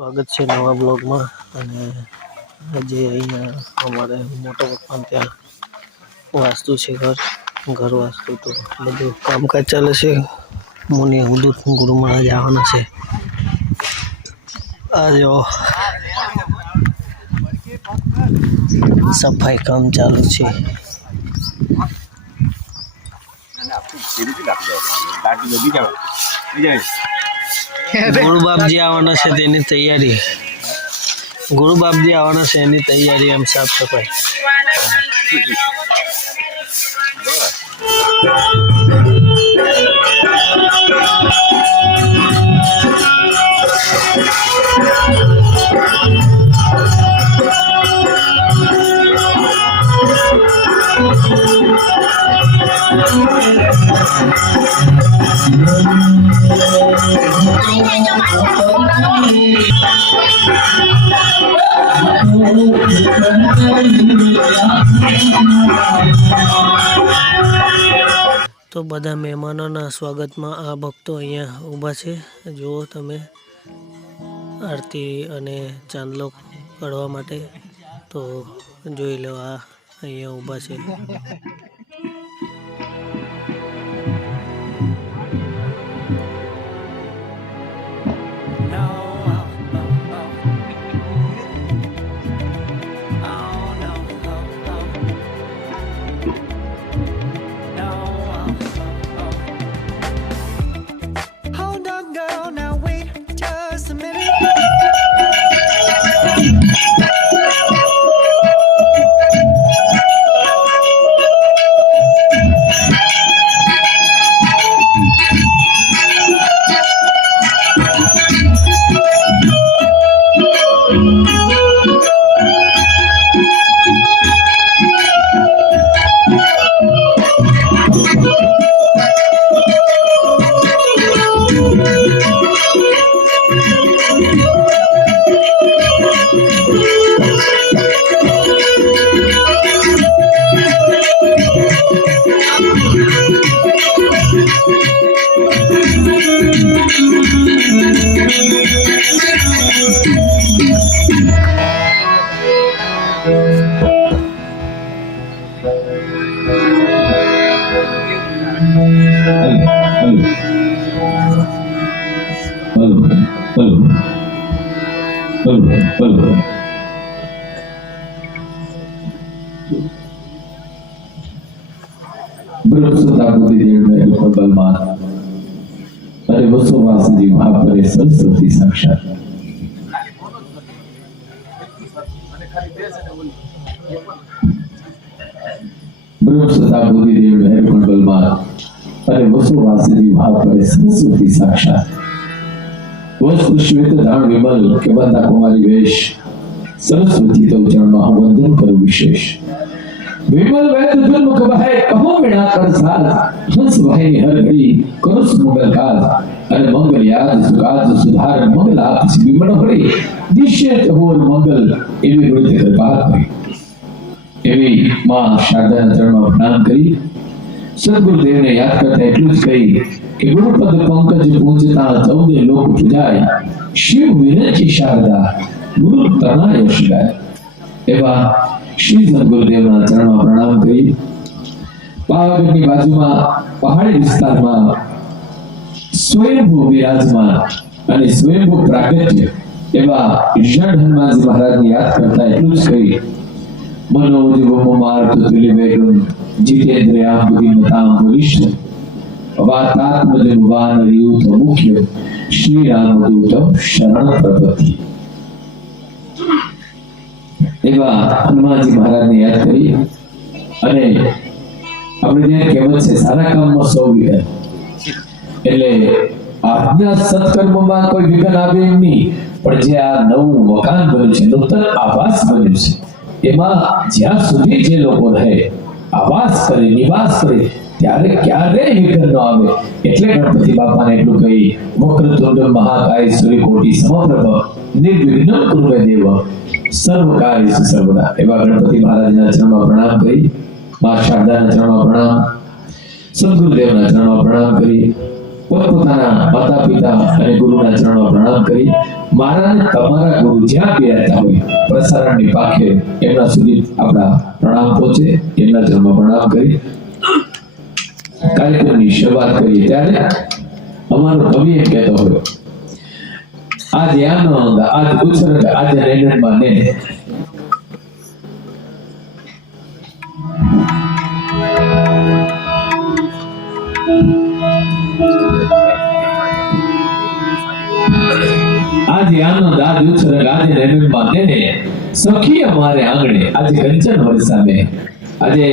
સ્વાગત છે નવા બ્લોગમાં। અને આજે અહીંયા અમારે મોટા પપ્પાને ત્યાં વાસ્તુ છે, ઘર વાસ્તુ, તો બધું કામકાજ ચાલે છે। મુનિ ઉદૂત ગુરુ મહારાજ આવવાના છે। આ જો સફાઈ કામ ચાલુ છે। ગુરુ બાપજી આવવાના છે તેની તૈયારી, ગુરુ બાપજી આવવાના છે એની તૈયારી, એમ સાફ સફાઈ। તો બધા મહેમાનોના સ્વાગતમાં આ ભક્તો અહીંયા ઊભા છે। જુઓ તમે, આરતી અને ચાંદલો કરવા માટે, તો જોઈ લો, આ અહીંયા ઊભા છે। अरे वसुवासी महापरे सरस्वती साक्षात अरे वसुवासी महापरे सरस्वती साक्षात वस्त्र श्वेत धारण विमल के बंदा कुमारी वेश सरस्वती तो चरण वंदन करो विशेष विमल वैद दुर्मुख बहाय कहो बिना कर साथ हंस भाई हर घड़ी करुस मंगल काज अरे मंगल याद सुराज सुधार मंगल आप विमल हरे दिशे तहोर मंगल एवी गुरुते कृपा करी एवी मां शारदा चरण में प्रणाम करी सदगुरुदेव ने याद करता એટલું જ કહી કે ગુરુપદ પંકજ પૂજતા 14 લોક પૂજાય शिव विरची शारदा गुरु तनाय शिवाय एवा श्री सदगुरुदेवना चरणों प्रणाम करी पावागढ़नी बाजुमां पहाड़ी विस्तारमां स्वयंभू विराजमान અને સ્વયંભૂ પ્રાગટ્ય એવા ઈશાન હનુમાનજી મહારાજને યાદ કરતા એટલું જ કહી मनोज मार्ग तुलिवेगम जितेन्द्रिया बुद्धिमतां वरिष्ठ वातात्मज वानरयूथ मुख्य श्री रामदूत शरण प्रपत्ति एवा हनुमानजी महाराज ने याद करी અને આપણે જે કહેવત છે સારા કામમાં 100 વિઘન એટલે આજના સત્કર્મમાં કોઈ વિઘન આવે નહીં પણ જે આ નવું મકાન બન્યું છે નૂતન આવાસ બન્યું છે એમાં જ્યાં સુધી જે લોકો રહે આવાસ કરે નિવાસ કરે ત્યારે ક્યારેય વિઘન ન આવે એટલે ગણપતિ બાપાને એટલું કહી વક્રતુંડ મહાકાય સૂર્યકોટી સમપ્રભ નિર્વિઘ્ન કુરુ દેવ સર્વકાર્યેષુ સર્વદા એવા ગણપતિ મહારાજના ચરણમાં પ્રણામ કરી मां शारदाना चरणों प्रणाम सद्गुरुदेवना चरणों प्रणाम करी पोतपोताना माता पिता अने गुरुना चरणों प्रणाम करी મારા ને તમારા ગુરુ જ્યાં બેઠા હોય પ્રસારણની પાખે એમના સુધી આપણા પ્રણામ પહોંચે, એમના જન્મ પ્રણામ કરી કાર્યક્રમની શરૂઆત કરીએ. ત્યારે અમારો કવિ એમ કહેતો હોય, આજે આનંદ, આજ ઉછરંગ, આજે નૈનનમાં ને આજે આનંદ, આજ ઉછરંગ, આજે નૈનનમાં ને સખી અમારે આંગણે, આજે કંચન વરસામે. આજે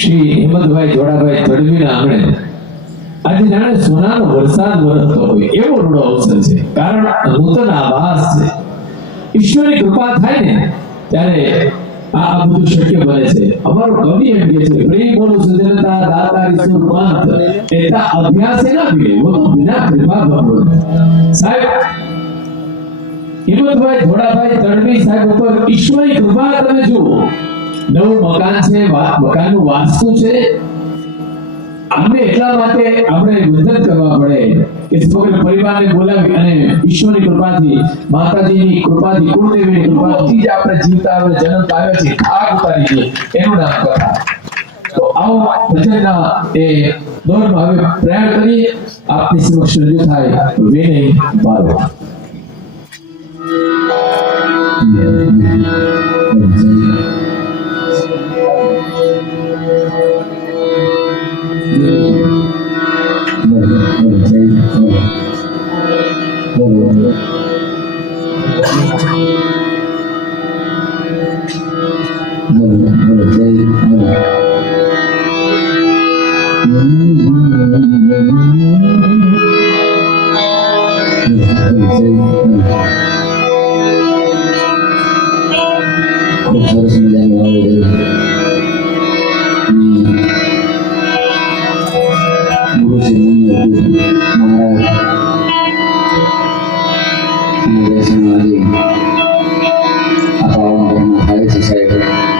શ્રી હિંમતભાઈ જોડાભાઈ તડવીના આંગણે આજે જાણે સોનાનો વરસાદ વરસતો હોય એવો રૂડો અવસર છે. કારણ નૂતન આભાસ છે. ઈશ્વરની કૃપા થાય ને ત્યારે આ બધું શક્ય બને છે. અમારો કવિ એમ કહે છે, પ્રેમ બોલો સુજનતા દાતારી સુરપાંત એતા અભ્યાસ ના ભીડે વો તો બિના કૃપા ભગવંત. સાહેબ હિંમતભાઈ જોડાભાઈ તડવી સાહેબ ઉપર ઈશ્વરની કૃપા તમે જુઓ. નવું મકાન છે, મકાનનું વાસ્તુ છે. આપણે એટલા માટે આપણે વંદન કરવા પડે કે સમગ્ર પરિવારને બોલાવી અને ઈશ્વરની કૃપાથી, માતાજીની કૃપાથી, કુળદેવીની કૃપાથી જ આપણે જીવતા આવે, જન્મ આવે છે, આગ ઉતારી છે. એનું નામ કથા. તો આવો ભજનના એ દોરમાં હવે પ્રયાણ કરીએ. આપની સમક્ષ રજૂ થાય વિનય ભાવ.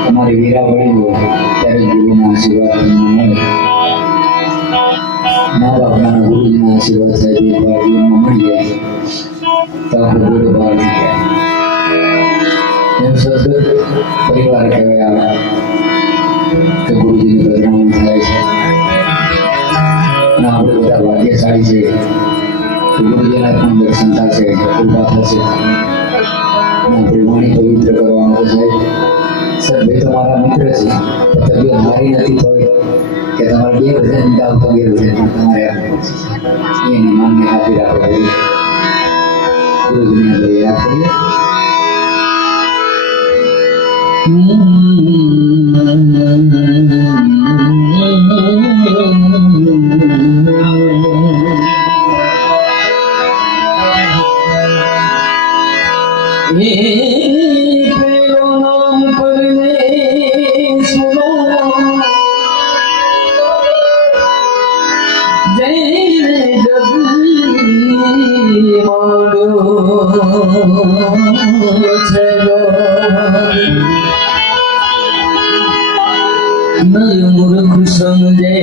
અમારી વીરાવળી ત્યારે ગુરુના આશીર્વાદ મળે, મા બાપના ગુરુજીના આશીર્વાદ સાહેબ જીવનમાં મળી જાય તો આપણે બધું બહાર થઈ જાય. એમ સદગત પરિવાર કહેવાય કે ગુરુજીની બદનામી થાય છે. અને આપણે બધા ભાગ્યશાળી છે કે ગુરુજીના પણ દર્શન થશે, કૃપા થશે. આપણી વાણી પવિત્ર કરવામાં સાહેબ સર ભાઈ તો મારા મિત્ર છે, તબિયત મારી નથી હોય કે તમારે બે ભજન ગાવ તો બે ભજન પણ તમારે એની માંગને ખાतिर આપણે ગુરુજીને આપણે યાદ કરીએ. મૂર્ખ સમજે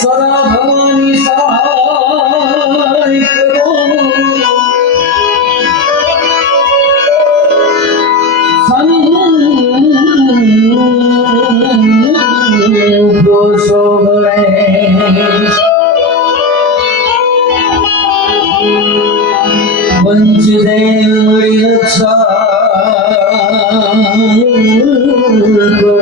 સદા ભવાની સહાય કરો પંચદેવ મળી રક્ષા કરો.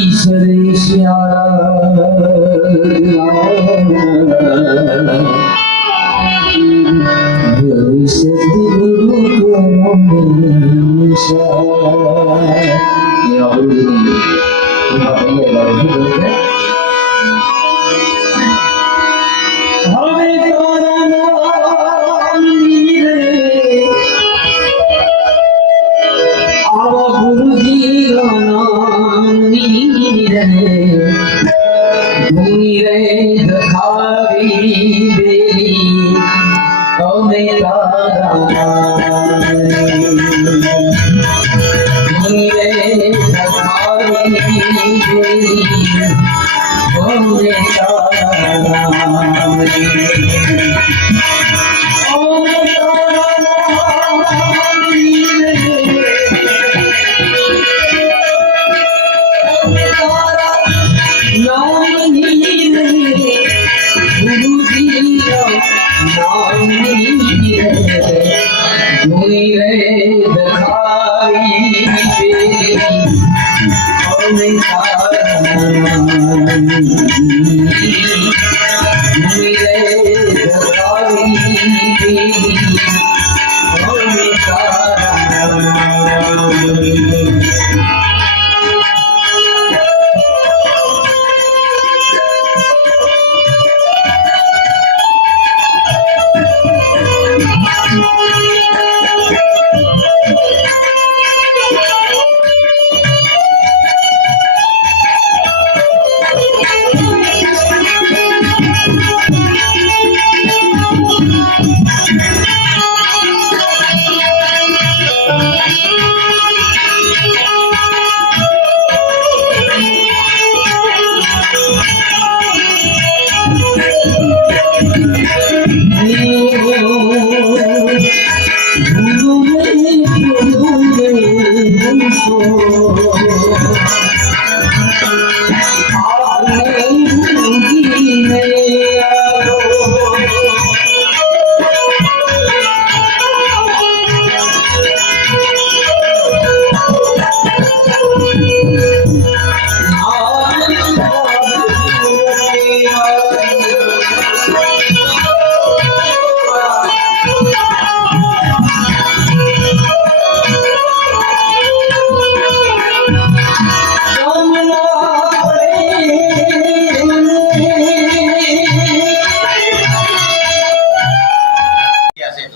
ईश्वरे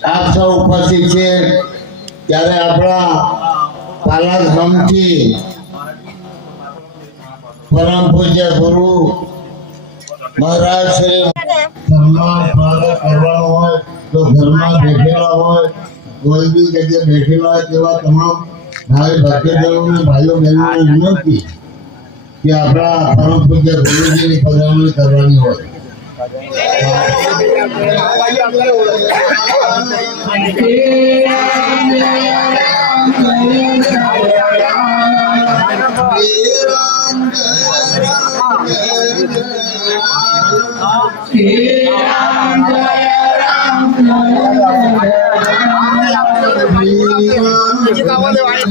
આપ સૌ ઉપસ્થિત છે ત્યારે આપણા પાલા ધામથી પરમ પૂજ્ય ગુરુ મહારાજ શ્રી ઘરમાં સ્વાગત કરવાનું હોય તો ઘરમાં બેઠેલા હોય કોઈ બી જગ્યાએ બેઠેલા હોય તેવા તમામ ભાઈ ભક્તજનોને ભાઈઓ બહેનોને વિનંતી કે આપણા પરમ પૂજ્ય ગુરુજીની પધરામણી કરવાની હોય.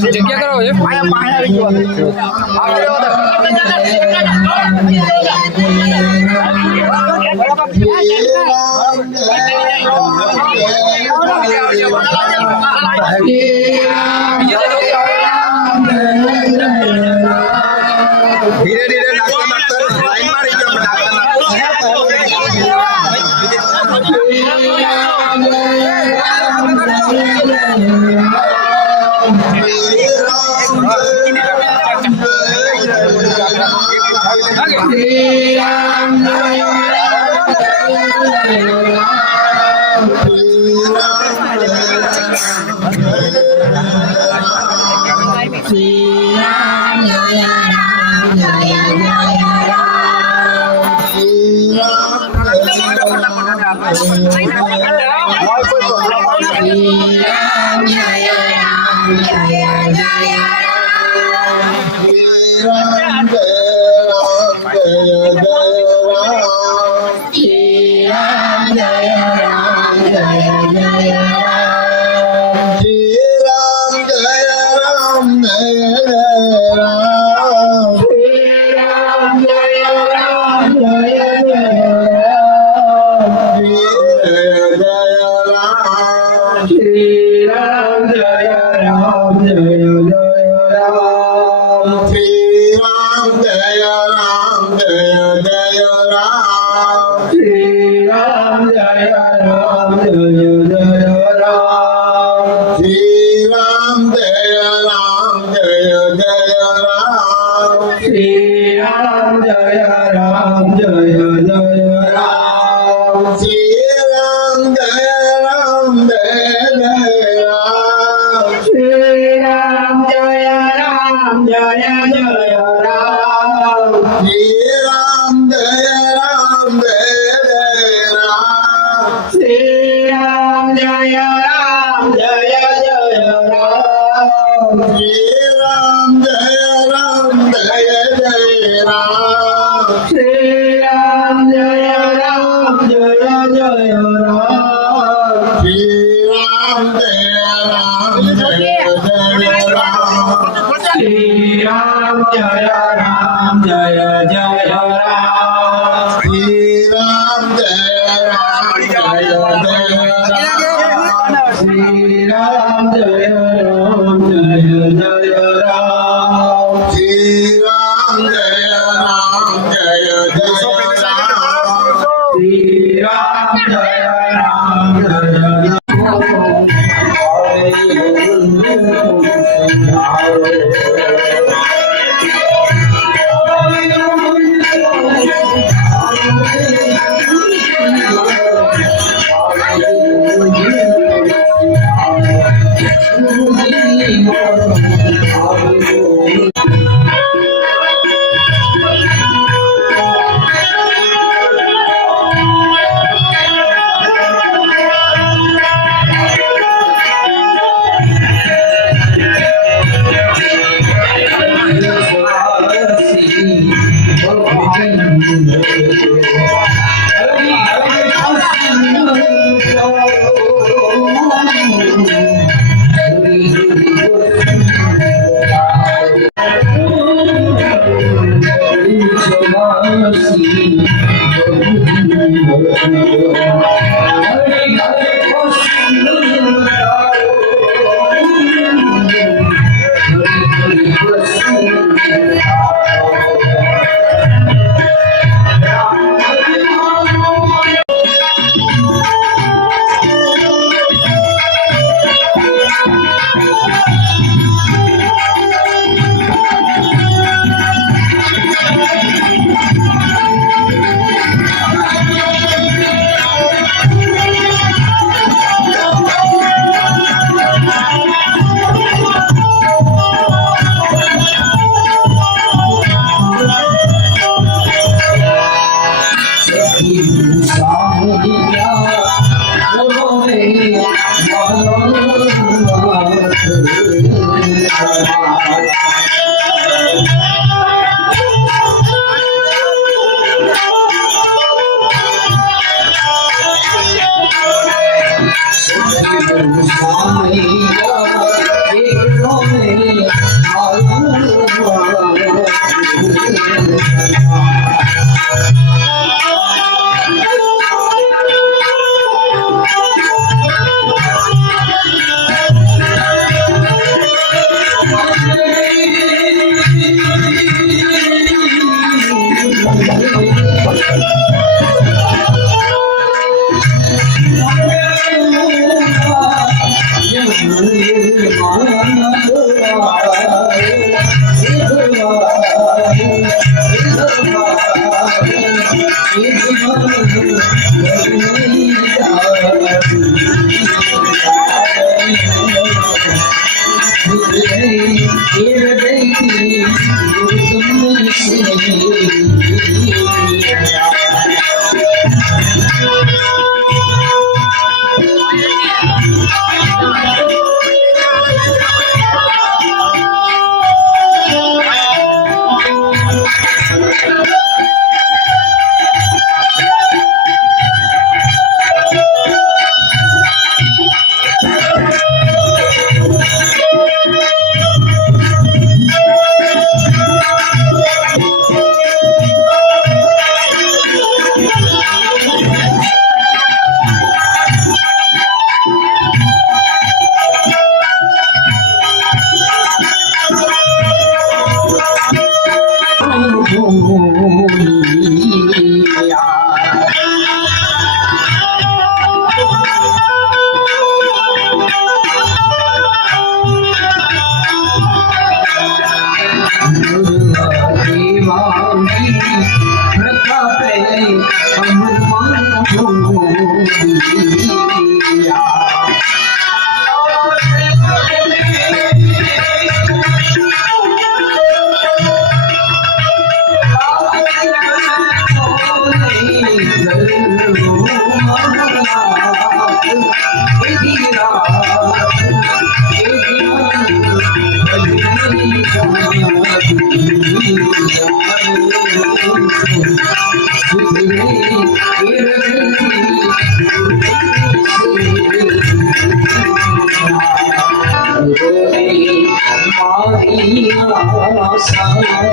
જગ્યા કરો છે ધીરે ધીરે નાખતા નાખતા લાઈન મારી ગયો Jai Ram, Jai Ram, Jai Ram જય જય રામ શ્રી રામ જય રામ જય જય રામ શ્રી રામ જય રામ જય જય રામ શ્રી રામ જય રામ જય જય રામ શ્રી રામ જય રામ જય Maria,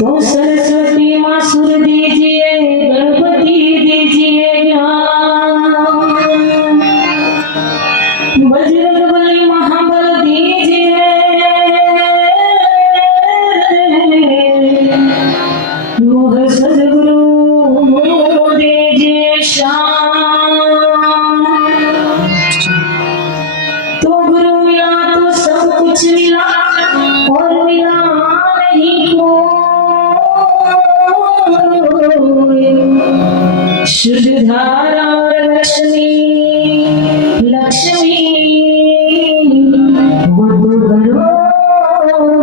तो सरस्वती माँ सुर दीजिए, गणपति दीजिए ज्ञान, बजरंग बली महाबल दीजिए, मोह सदगुरु दीजिए शान। तो गुरु मिला तो सब कुछ मिला, और मिला नहीं को शुद्ध धारा और लक्ष्मी, लक्ष्मी वो तो घरों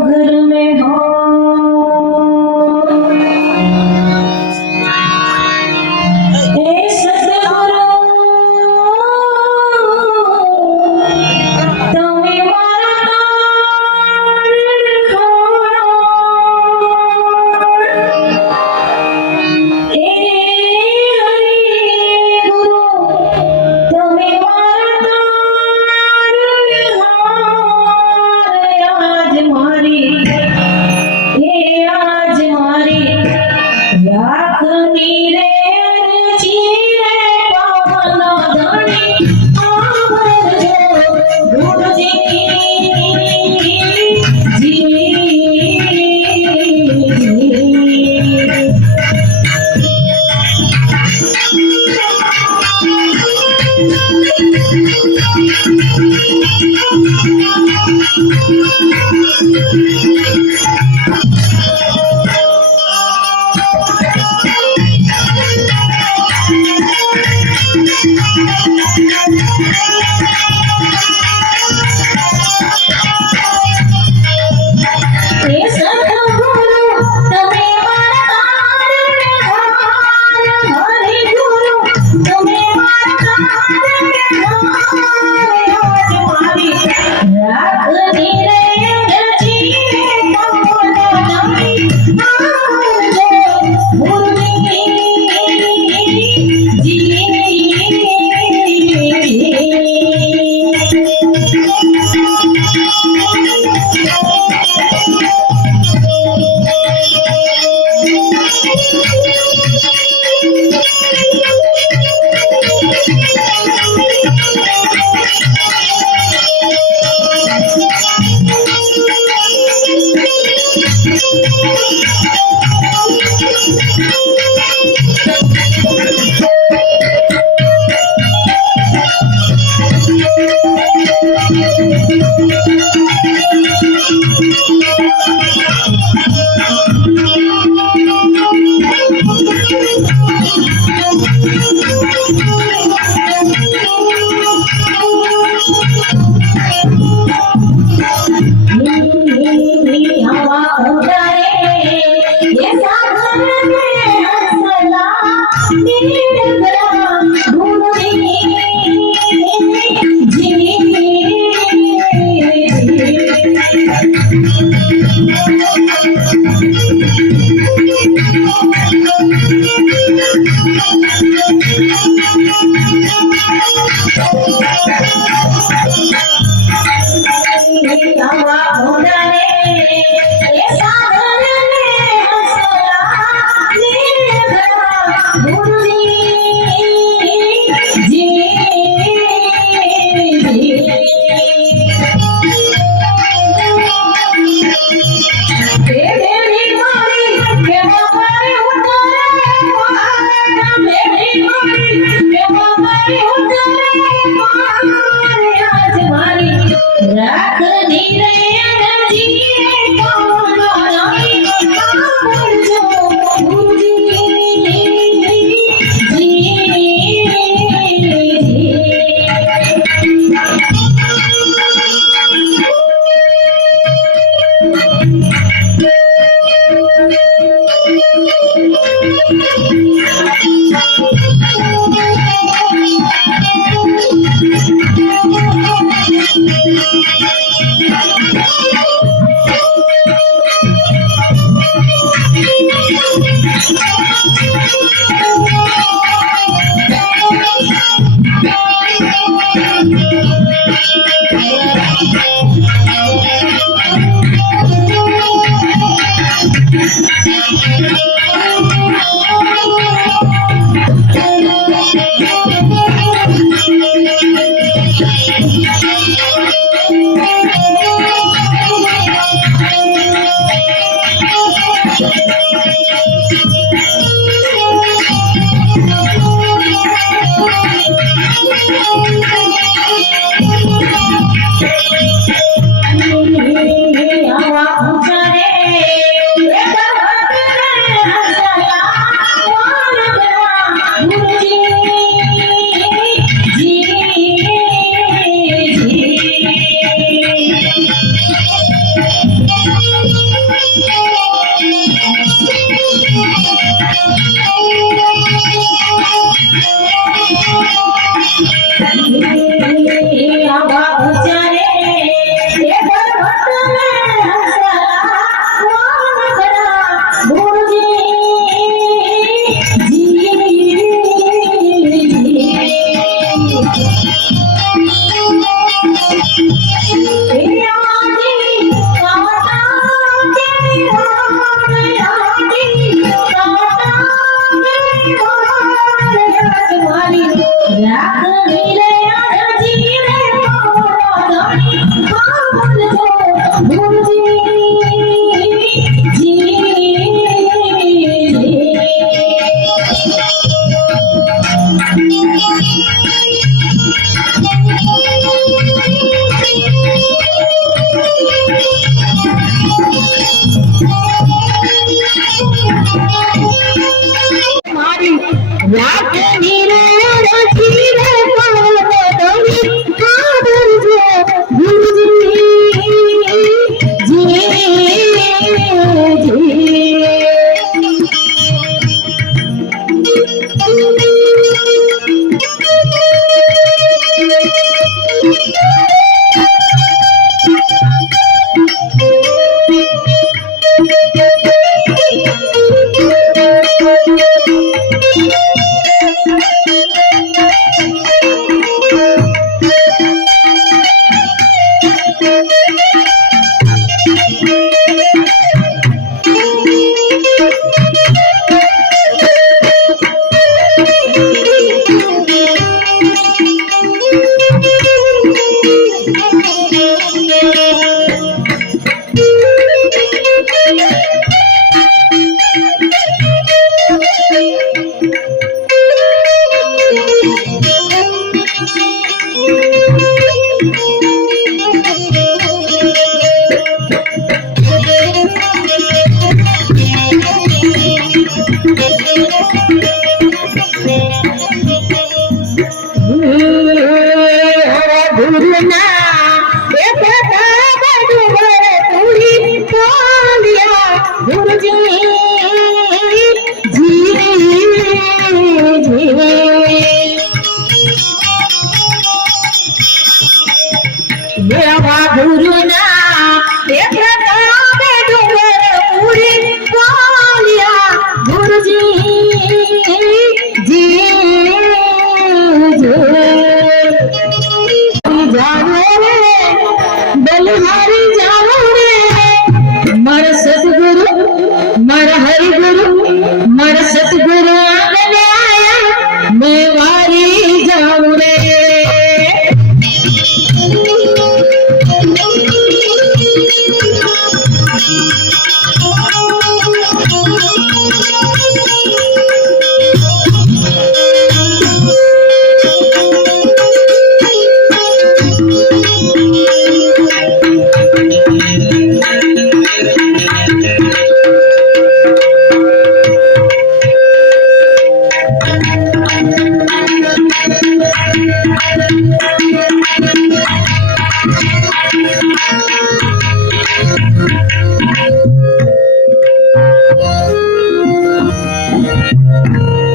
घर में हो। ए सद्गुरु तमे मारा Thank you.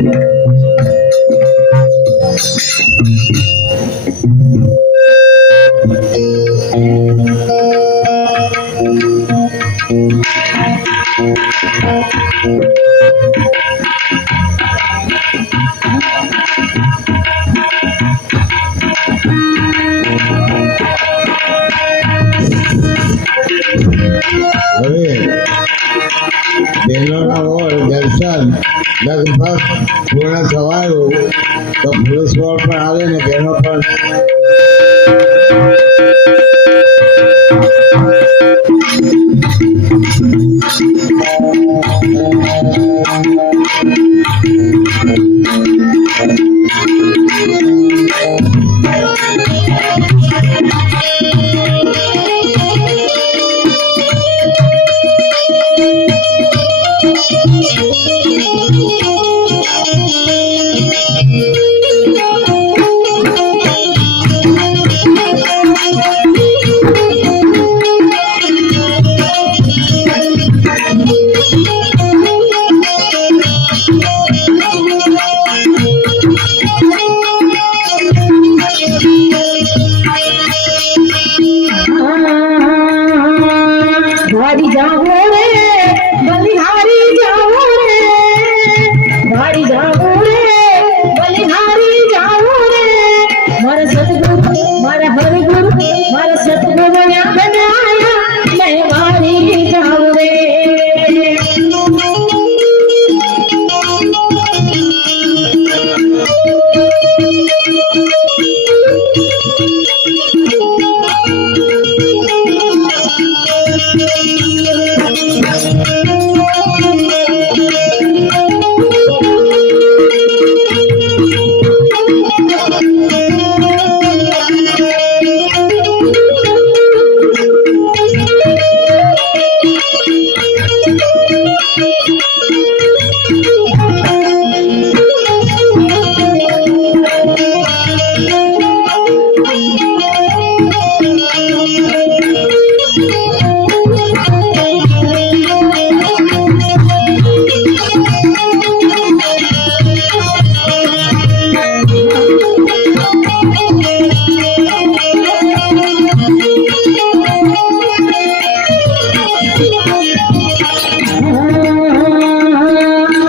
હવે બહેનોના ઓર દર્શન લગભગ પૂર્ણ થવાયું તો પુરુષ ઓર પણ આવે ને બહેનો પણ भारी जाओ रे बलिहारी जाओ रे भारी जाओ रे बलिहारी जाओ रे मारा सतगुरु मारा हरिगुरु मारा सतगुरु या बनाया मैं भारी जाओ रे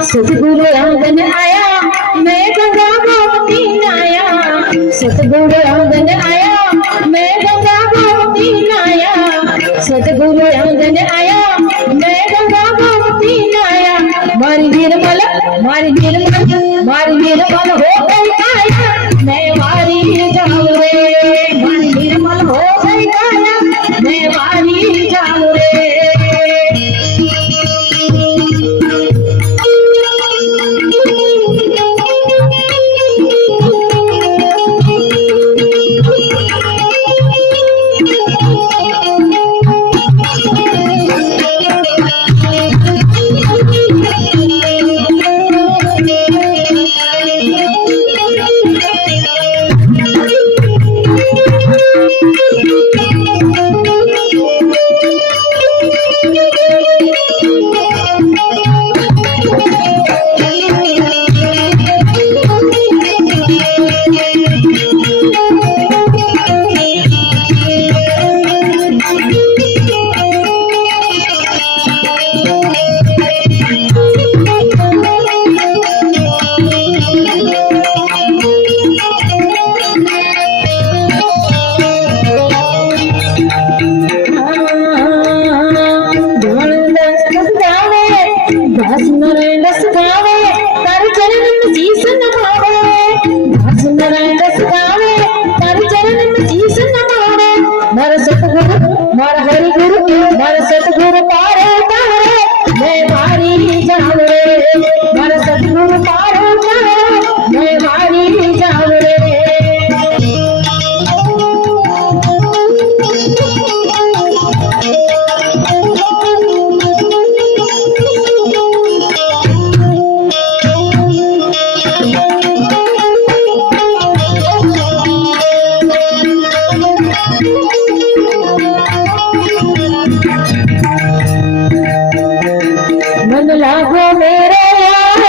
सतगुरु आंगन आया मैं गंगा गोमती नाया सतगुरु आंगन आया मैं गंगा गोमती नाया सतगुरु आंगन आया मैं गंगा गोमती नाया मारी निर्मल हो गई काया मैं मारी जाऊं रे मारी निर्मल हो गई काया मैं मारी जाऊं रे मारा हरिगुरु मारा सतगुरु पारे तारे मैं मारी जाऊं रे मारा सतगुरु पारे तारे मैं मारी जाऊं रे मन लागो मेरे यार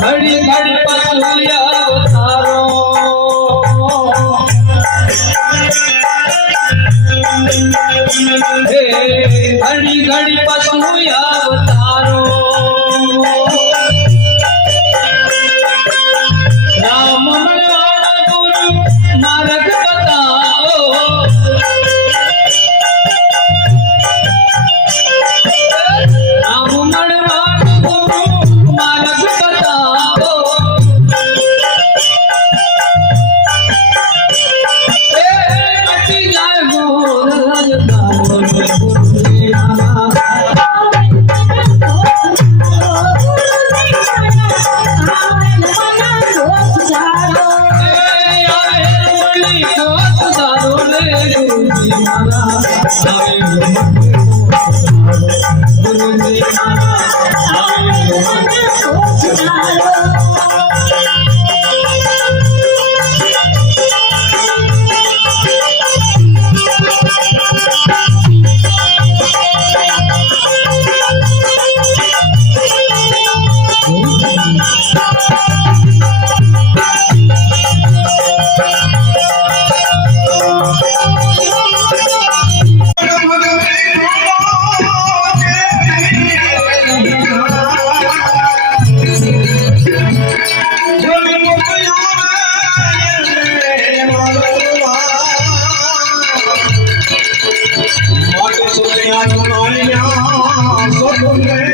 ઘડી ઘડી પાછું અવતારો ઘડી ઘડી પાછું અવતારો રામ મળવાના ગુરુ માર્ગ બતાવો રામ મળવાના ગુરુ માર્ગ બતાવો મટી જાય મોર રાજતારો Soy